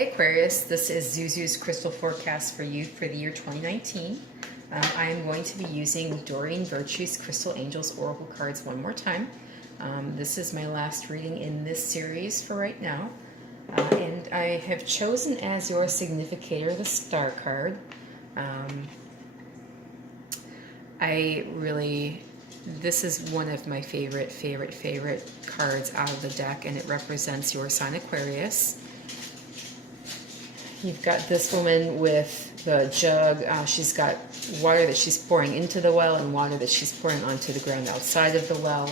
Hey Aquarius, this is Zuzu's crystal forecast for you for the year 2019. I am going to be using Doreen Virtue's Crystal Angels Oracle cards one more time. This is my last reading in this series for right now. And I have chosen as your significator the Star card. This is one of my favorite cards out of the deck, and it represents your sign Aquarius. You've got this woman with the jug. She's got water that she's pouring into the well and water that she's pouring onto the ground outside of the well.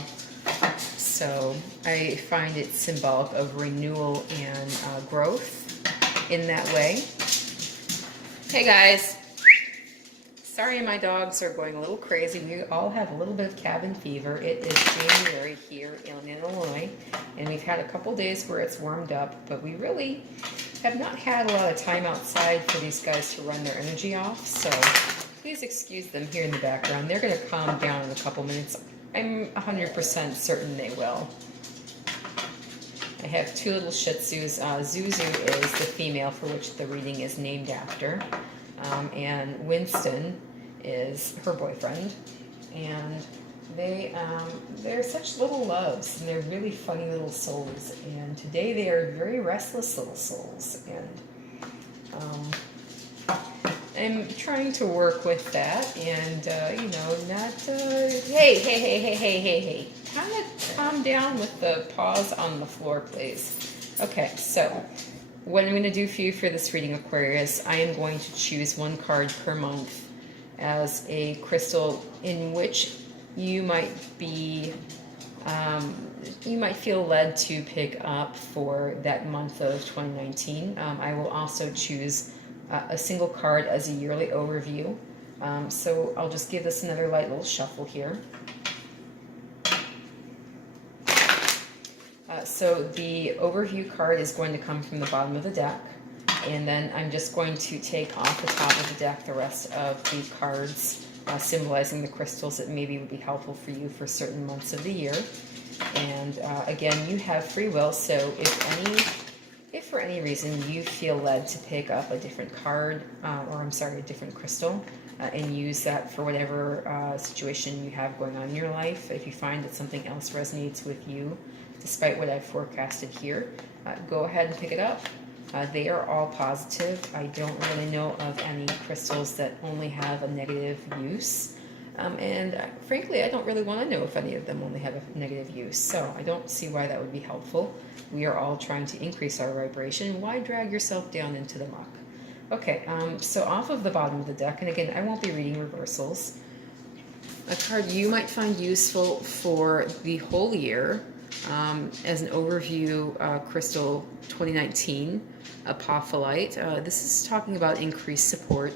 So I find it symbolic of renewal and growth in that way. Hey guys. Sorry my dogs are going a little crazy. We all have a little bit of cabin fever. It is January here in Illinois, and we've had a couple days where it's warmed up, but we really have not had a lot of time outside for these guys to run their energy off, so please excuse them here in the background. They're going to calm down in a couple minutes. I'm 100% certain they will. I have two little Shih Tzus. Zuzu is the female for which the reading is named after, and Winston is her boyfriend, and they're such little loves, and they're really funny little souls, and today they are very restless little souls, and I'm trying to work with that, and hey, kind of calm down with the paws on the floor, please. Okay, so what I'm going to do for you for this reading, Aquarius, I am going to choose one card per month as a crystal in which you might be, you might feel led to pick up for that month of 2019. I will also choose a single card as a yearly overview. So I'll just give this another light little shuffle here. So the overview card is going to come from the bottom of the deck, and then I'm just going to take off the top of the deck the rest of the cards symbolizing the crystals that maybe would be helpful for you for certain months of the year. And again, you have free will, so if for any reason you feel led to pick up a different card, a different crystal, and use that for whatever situation you have going on in your life, if you find that something else resonates with you, despite what I've forecasted here, go ahead and pick it up. They are all positive. I don't really know of any crystals that only have a negative use. Frankly, I don't really want to know if any of them only have a negative use. So I don't see why that would be helpful. We are all trying to increase our vibration. Why drag yourself down into the muck? Okay, so off of the bottom of the deck, and again, I won't be reading reversals. A card you might find useful for the whole year as an overview crystal 2019, Apophyllite. This is talking about increased support.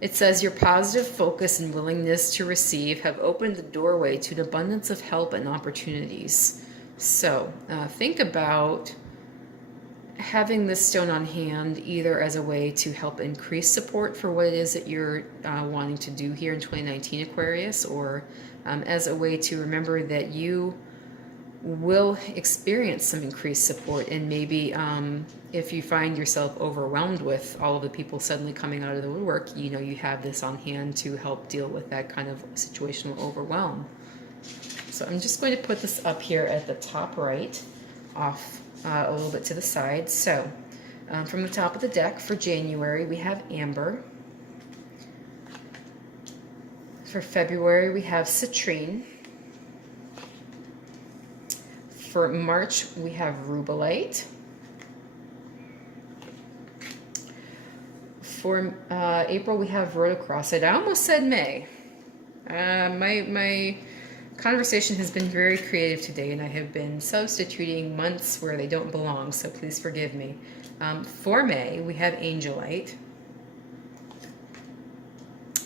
It says your positive focus and willingness to receive have opened the doorway to an abundance of help and opportunities. So think about having this stone on hand either as a way to help increase support for what it is that you're wanting to do here in 2019, Aquarius, or as a way to remember that you will experience some increased support, and maybe if you find yourself overwhelmed with all of the people suddenly coming out of the woodwork, you know you have this on hand to help deal with that kind of situational overwhelm. So I'm just going to put this up here at the top right, off a little bit to the side. So from the top of the deck for January we have Amber. For February we have Citrine. For March, we have Rubellite. For April, we have Rhodochrosite. I almost said May. My conversation has been very creative today, and I have been substituting months where they don't belong, so please forgive me. For May, we have Angelite.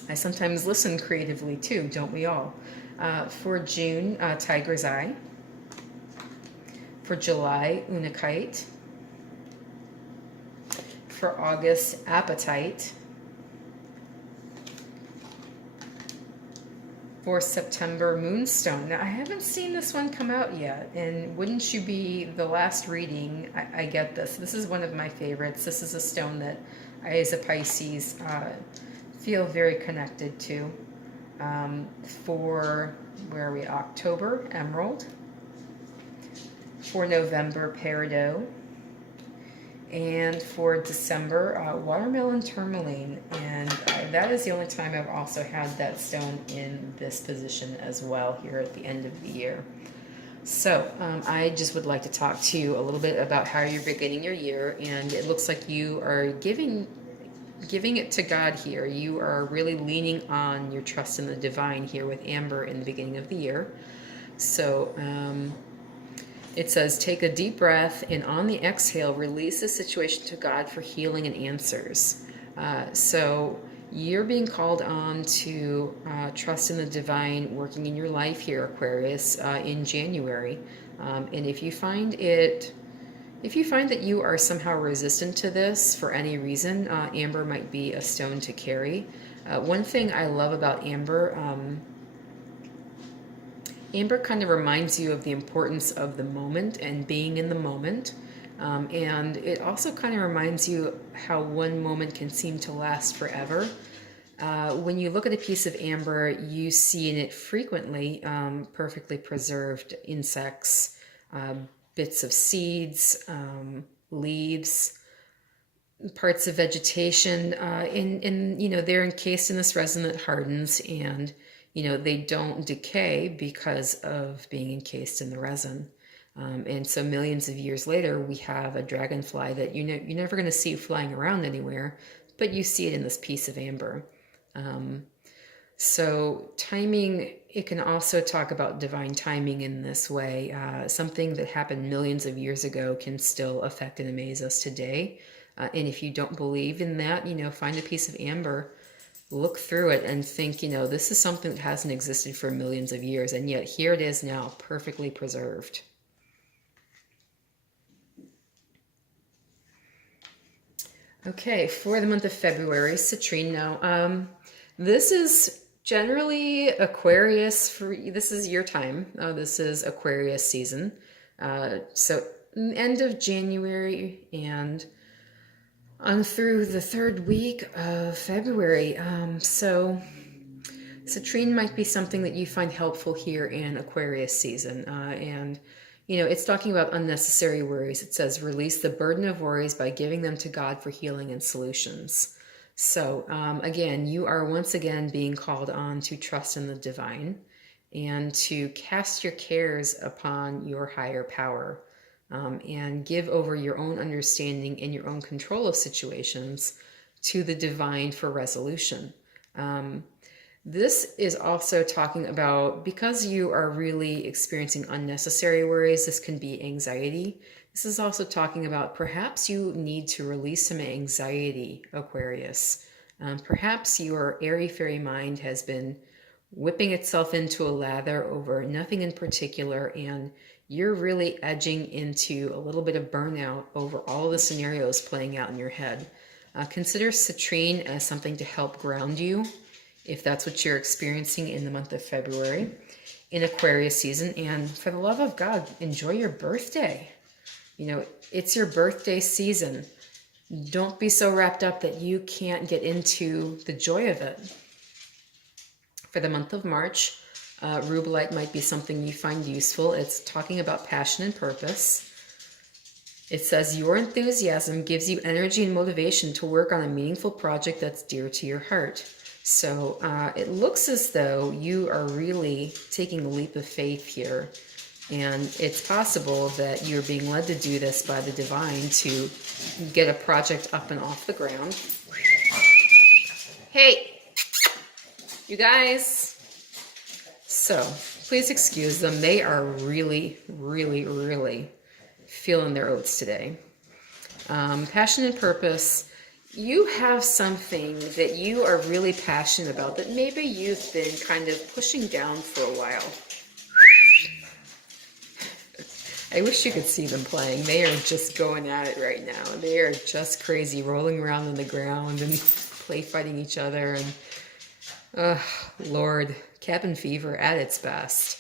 I sometimes listen creatively too, don't we all? For June, Tiger's Eye. For July, Unakite. For August, Apatite. for September, Moonstone. Now, I haven't seen this one come out yet, and wouldn't you be the last reading? I get this. This is one of my favorites. This is a stone that I, as a Pisces, feel very connected to. For, where are we, October, Emerald. For November, Peridot. And for December, Watermelon Tourmaline. And that is the only time I've also had that stone in this position as well here at the end of the year. So I just would like to talk to you a little bit about how you're beginning your year. And it looks like you are giving it to God here. You are really leaning on your trust in the divine here with Amber in the beginning of the year. So it says, take a deep breath, and on the exhale, release the situation to God for healing and answers. So you're being called on to trust in the divine working in your life here, Aquarius, in January. And if you find that you are somehow resistant to this for any reason, amber might be a stone to carry. One thing I love about amber, amber kind of reminds you of the importance of the moment and being in the moment. And it also kind of reminds you how one moment can seem to last forever. When you look at a piece of amber, you see in it frequently perfectly preserved insects, bits of seeds, leaves, parts of vegetation, and you know, they're encased in this resin that hardens, and you know, they don't decay because of being encased in the resin. And so millions of years later, we have a dragonfly that you're never going to see flying around anywhere, but you see it in this piece of amber. So timing, it can also talk about divine timing in this way. Something that happened millions of years ago can still affect and amaze us today. And if you don't believe in that, you know, find a piece of amber, look through it and think, you know, this is something that hasn't existed for millions of years, and yet here it is now, perfectly preserved. Okay, for the month of February, citrine now. This is generally Aquarius, this is your time. This is Aquarius season. So end of January and on through the third week of February. So citrine might be something that you find helpful here in Aquarius season. And, you know, it's talking about unnecessary worries. It says, release the burden of worries by giving them to God for healing and solutions. So, again, you are once again being called on to trust in the divine and to cast your cares upon your higher power. And give over your own understanding and your own control of situations to the divine for resolution. This is also talking about, because you are really experiencing unnecessary worries, this can be anxiety. This is also talking about perhaps you need to release some anxiety, Aquarius. Perhaps your airy-fairy mind has been whipping itself into a lather over nothing in particular, and you're really edging into a little bit of burnout over all of the scenarios playing out in your head. Consider citrine as something to help ground you, if that's what you're experiencing in the month of February, in Aquarius season. And for the love of God, enjoy your birthday. You know, it's your birthday season. Don't be so wrapped up that you can't get into the joy of it. For the month of March, rubellite might be something you find useful. It's talking about passion and purpose. It says, your enthusiasm gives you energy and motivation to work on a meaningful project that's dear to your heart. So it looks as though you are really taking a leap of faith here. And it's possible that you're being led to do this by the divine to get a project up and off the ground. Hey, you guys. So please excuse them. They are really, really, really feeling their oats today. Passion and purpose. You have something that you are really passionate about that maybe you've been kind of pushing down for a while. I wish you could see them playing. They are just going at it right now. They are just crazy, rolling around on the ground and play fighting each other. And, Lord, cabin fever at its best.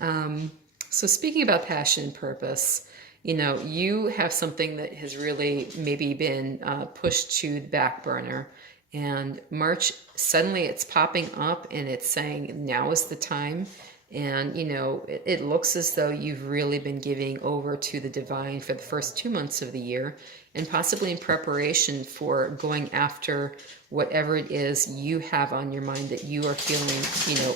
So speaking about passion and purpose, you have something that has really maybe been pushed to the back burner. And March, suddenly it's popping up and it's saying, now is the time. And, it looks as though you've really been giving over to the divine for the first 2 months of the year, and possibly in preparation for going after whatever it is you have on your mind that you are feeling,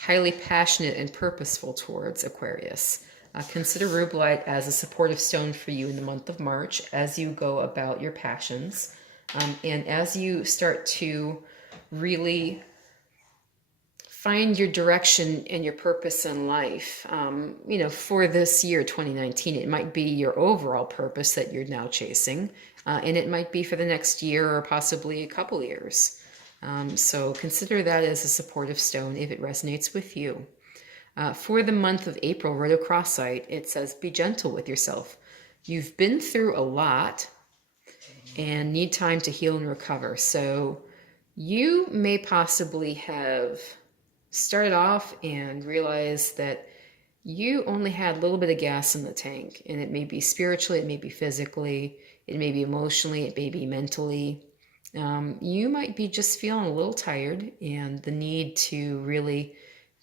highly passionate and purposeful towards, Aquarius. Consider rubellite as a supportive stone for you in the month of March as you go about your passions. And as you start to really find your direction and your purpose in life, for this year, 2019, it might be your overall purpose that you're now chasing, and it might be for the next year or possibly a couple years. So consider that as a supportive stone if it resonates with you. For the month of April, rhodocrossite, it says, be gentle with yourself. You've been through a lot and need time to heal and recover. So you may possibly have started off and realized that you only had a little bit of gas in the tank, and it may be spiritually, it may be physically, it may be emotionally, it may be mentally. You might be just feeling a little tired, and the need to really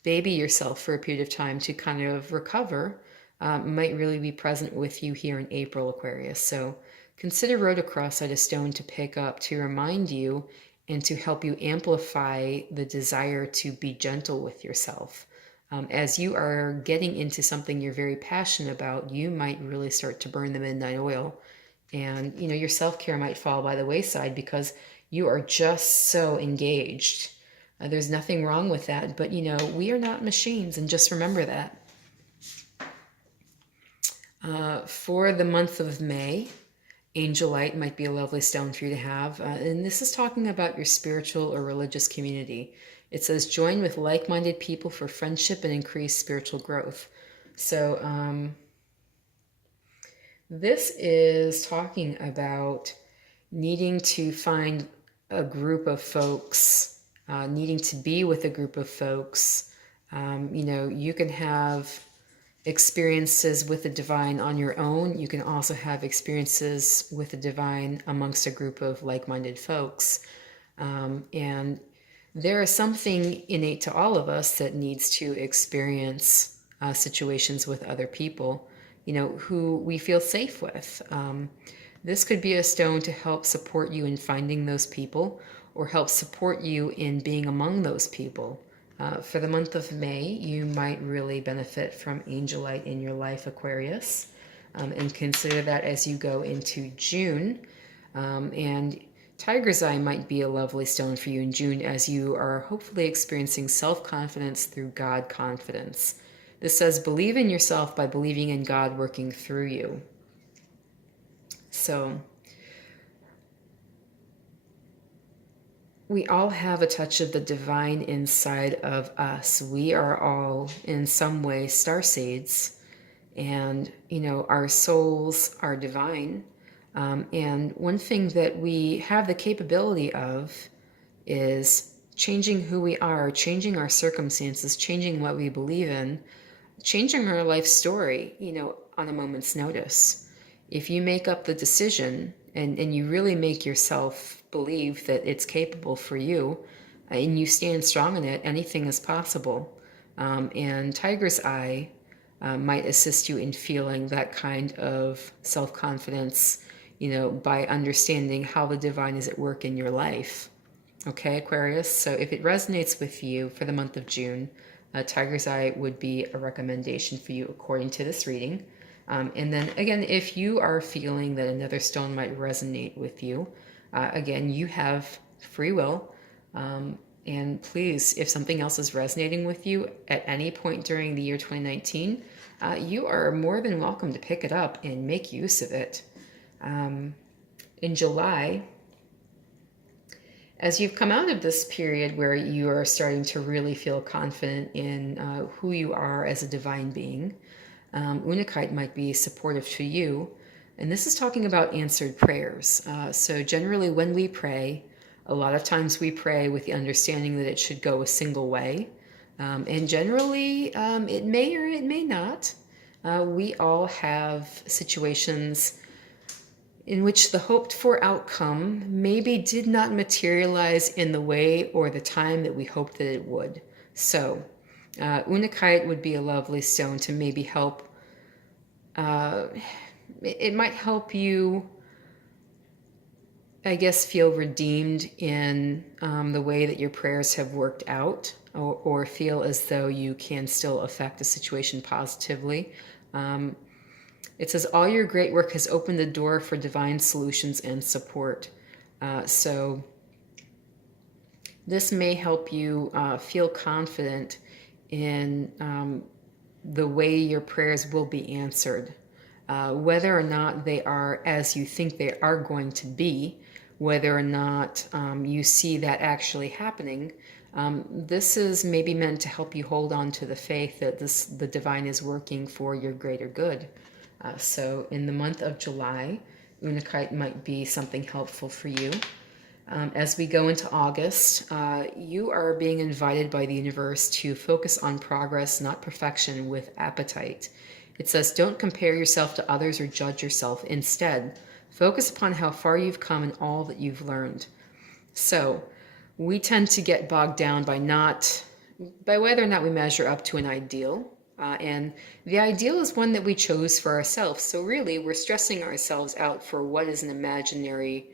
baby yourself for a period of time to kind of recover might really be present with you here in April, Aquarius. So consider rhodocrossite a stone to pick up to remind you and to help you amplify the desire to be gentle with yourself. As you are getting into something you're very passionate about, you might really start to burn the midnight oil. And, your self-care might fall by the wayside because you are just so engaged. There's nothing wrong with that, but, we are not machines, and just remember that. For the month of May, angelite might be a lovely stone for you to have. And this is talking about your spiritual or religious community. It says, join with like-minded people for friendship and increased spiritual growth. So this is talking about needing to find a group of folks, needing to be with a group of folks. You can have experiences with the divine on your own. You can also have experiences with the divine amongst a group of like-minded folks. And there is something innate to all of us that needs to experience situations with other people, who we feel safe with. This could be a stone to help support you in finding those people, or help support you in being among those people. For the month of May, you might really benefit from angelite in your life, Aquarius, and consider that as you go into June. And tiger's eye might be a lovely stone for you in June as you are hopefully experiencing self-confidence through God confidence. This says, believe in yourself by believing in God working through you. So we all have a touch of the divine inside of us. We are all in some way starseeds, and our souls are divine. And one thing that we have the capability of is changing who we are, changing our circumstances, changing what we believe in, changing our life story, on a moment's notice. If you make up the decision and you really make yourself believe that it's capable for you, and you stand strong in it, anything is possible. And tiger's eye might assist you in feeling that kind of self-confidence, by understanding how the divine is at work in your life. Okay, Aquarius? So if it resonates with you for the month of June, tiger's eye would be a recommendation for you according to this reading. And then again, if you are feeling that another stone might resonate with you, again, you have free will. And please, if something else is resonating with you at any point during the year 2019, you are more than welcome to pick it up and make use of it. In July, as you've come out of this period where you are starting to really feel confident in who you are as a divine being, Unakite might be supportive to you. And this is talking about answered prayers. So generally when we pray, a lot of times we pray with the understanding that it should go a single way. And generally, it may or it may not. We all have situations in which the hoped for outcome maybe did not materialize in the way or the time that we hoped that it would. So, Unakite would be a lovely stone to maybe help. It might help you, I guess, feel redeemed in the way that your prayers have worked out, or feel as though you can still affect the situation positively. It says, all your great work has opened the door for divine solutions and support. So this may help you feel confident in the way your prayers will be answered. Whether or not they are as you think they are going to be, whether or not you see that actually happening, this is maybe meant to help you hold on to the faith that the divine is working for your greater good. So in the month of July, Unakite might be something helpful for you. As we go into August, you are being invited by the universe to focus on progress, not perfection, with appetite. It says, don't compare yourself to others or judge yourself. Instead, focus upon how far you've come and all that you've learned. So we tend to get bogged down by whether or not we measure up to an ideal. And the ideal is one that we chose for ourselves. So really, we're stressing ourselves out for what is an imaginary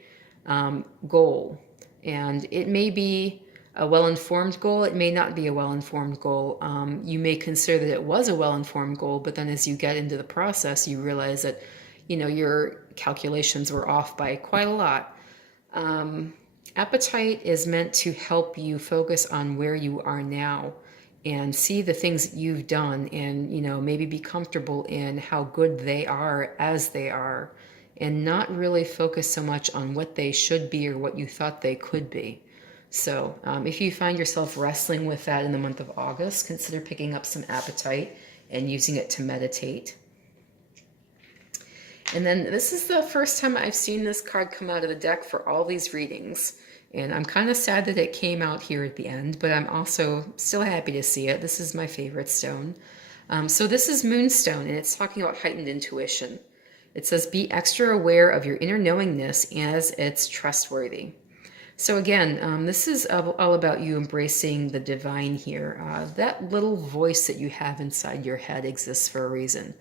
goal. And it may be a well-informed goal. It may not be a well-informed goal. You may consider that it was a well-informed goal, but then as you get into the process, you realize that, your calculations were off by quite a lot. Appetite is meant to help you focus on where you are now and see the things that you've done and, maybe be comfortable in how good they are as they are, and not really focus so much on what they should be or what you thought they could be. So if you find yourself wrestling with that in the month of August, consider picking up some appetite and using it to meditate. And then this is the first time I've seen this card come out of the deck for all these readings. And I'm kind of sad that it came out here at the end, but I'm also still happy to see it. This is my favorite stone. So this is Moonstone, and it's talking about heightened intuition. It says, be extra aware of your inner knowingness as it's trustworthy. So again, this is all about you embracing the divine here. That little voice that you have inside your head exists for a reason.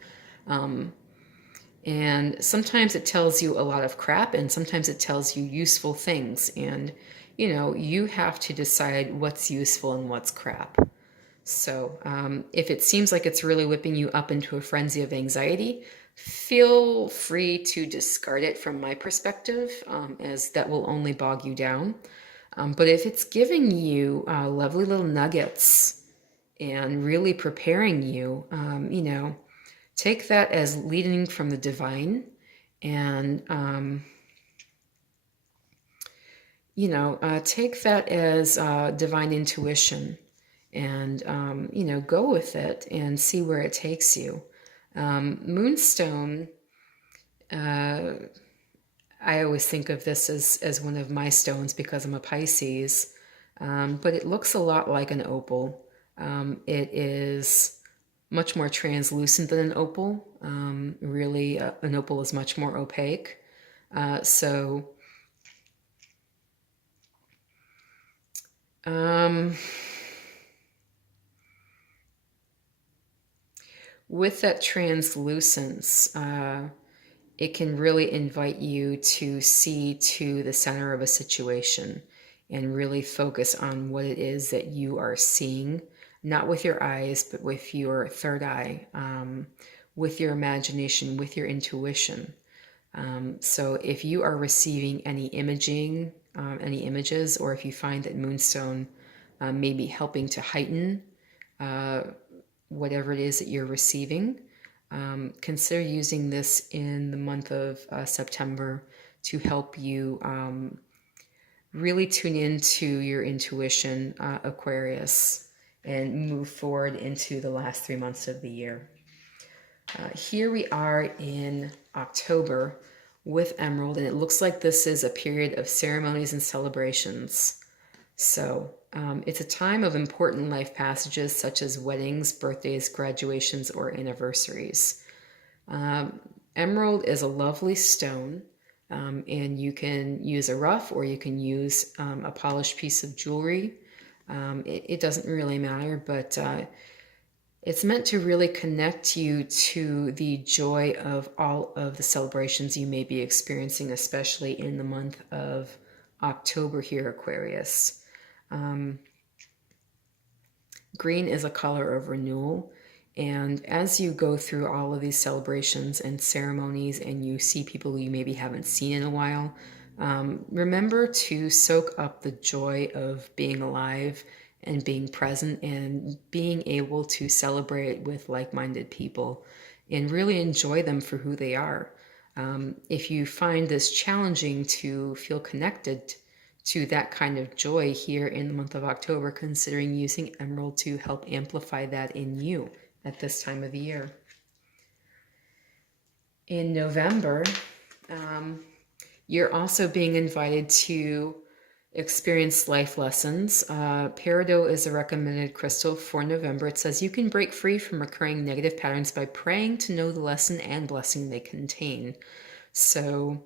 And sometimes it tells you a lot of crap, and sometimes it tells you useful things. And, you have to decide what's useful and what's crap. So if it seems like it's really whipping you up into a frenzy of anxiety, feel free to discard it from my perspective, as that will only bog you down. But if it's giving you lovely little nuggets and really preparing you, take that as leading from the divine, and, take that as divine intuition, and, go with it and see where it takes you. Moonstone, I always think of this as one of my stones because I'm a Pisces, but it looks a lot like an opal. It is much more translucent than an opal. Really, an opal is much more opaque. With that translucence, it can really invite you to see to the center of a situation and really focus on what it is that you are seeing, not with your eyes, but with your third eye, with your imagination, with your intuition. So if you are receiving any imaging, any images, or if you find that Moonstone may be helping to heighten whatever it is that you're receiving, consider using this in the month of September to help you really tune into your intuition, Aquarius, and move forward into the last 3 months of the year. Here we are in October with Emerald, and it looks like this is a period of ceremonies and celebrations. So it's a time of important life passages such as weddings, birthdays, graduations, or anniversaries. Emerald is a lovely stone, and you can use a rough or you can use a polished piece of jewelry. It doesn't really matter, but it's meant to really connect you to the joy of all of the celebrations you may be experiencing, especially in the month of October here, Aquarius. Green is a color of renewal. And as you go through all of these celebrations and ceremonies and you see people you maybe haven't seen in a while, remember to soak up the joy of being alive and being present and being able to celebrate with like-minded people and really enjoy them for who they are. If you find this challenging to feel connected to that kind of joy here in the month of October, considering using emerald to help amplify that in you at this time of the year. In November, you're also being invited to experience life lessons. Peridot is a recommended crystal for November. It says you can break free from recurring negative patterns by praying to know the lesson and blessing they contain. So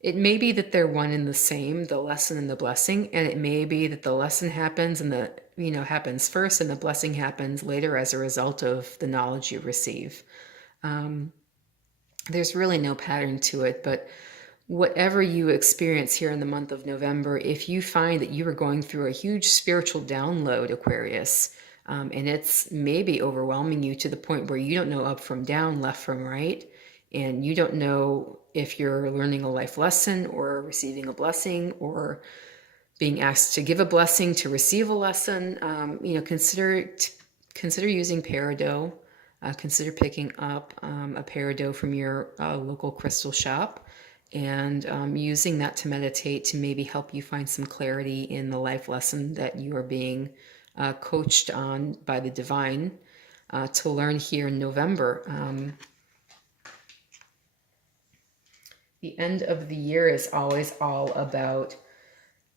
it may be that they're one and the same, the lesson and the blessing, and it may be that the lesson happens and happens first and the blessing happens later as a result of the knowledge you receive. There's really no pattern to it, but whatever you experience here in the month of November, if you find that you are going through a huge spiritual download, Aquarius, and it's maybe overwhelming you to the point where you don't know up from down, left from right, and you don't know if you're learning a life lesson or receiving a blessing or being asked to give a blessing to receive a lesson, consider using Peridot. Consider picking up a Peridot from your local crystal shop and using that to meditate to maybe help you find some clarity in the life lesson that you are being coached on by the divine to learn here in November. The end of the year is always all about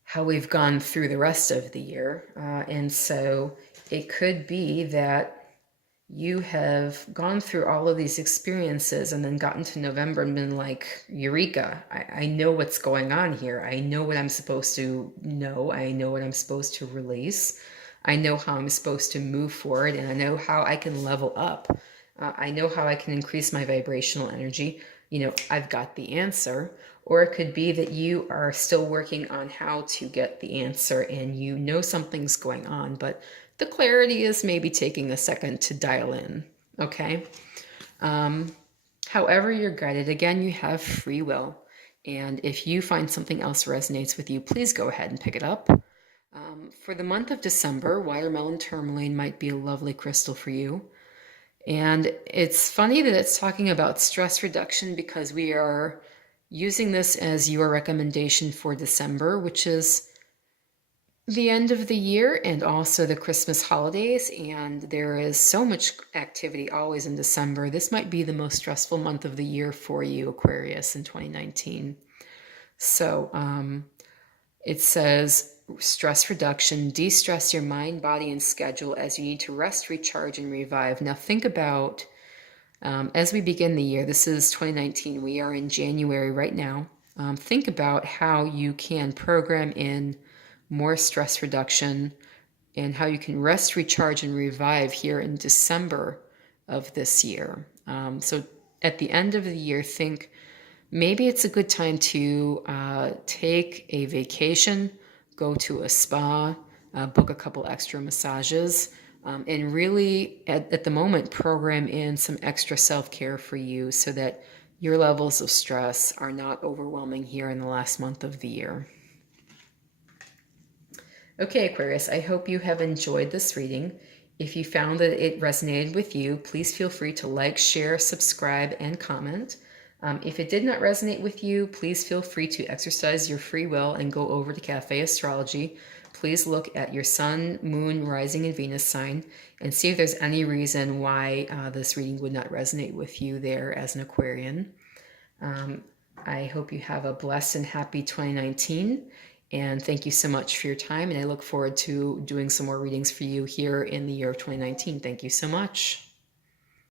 how we've gone through the rest of the year. And so it could be that you have gone through all of these experiences and then gotten to November and been like, Eureka, I know what's going on here. I know what I'm supposed to know. I know what I'm supposed to release. I know how I'm supposed to move forward, and I know how I can level up. I know how I can increase my vibrational energy. I've got the answer. Or it could be that you are still working on how to get the answer and you know something's going on, but the clarity is maybe taking a second to dial in, okay? However you're guided, again, you have free will. And if you find something else resonates with you, please go ahead and pick it up. For the month of December, watermelon tourmaline might be a lovely crystal for you. And it's funny that it's talking about stress reduction because we are using this as your recommendation for December, which is the end of the year and also the Christmas holidays. And there is so much activity always in December. This might be the most stressful month of the year for you, Aquarius, in 2019. So it says stress reduction, de-stress your mind, body, and schedule as you need to rest, recharge, and revive. Now think about, as we begin the year, this is 2019, we are in January right now. Think about how you can program in more stress reduction and how you can rest, recharge, and revive here in December of this year. So at the end of the year, think maybe it's a good time to take a vacation, go to a spa, book a couple extra massages, and really at the moment program in some extra self-care for you so that your levels of stress are not overwhelming here in the last month of the year. Okay, Aquarius, I hope you have enjoyed this reading. If you found that it resonated with you, please feel free to like, share, subscribe, and comment. If it did not resonate with you, please feel free to exercise your free will and go over to Cafe Astrology. Please look at your sun, moon, rising, and Venus sign and see if there's any reason why this reading would not resonate with you there as an Aquarian. I hope you have a blessed and happy 2019. And thank you so much for your time. And I look forward to doing some more readings for you here in the year of 2019. Thank you so much.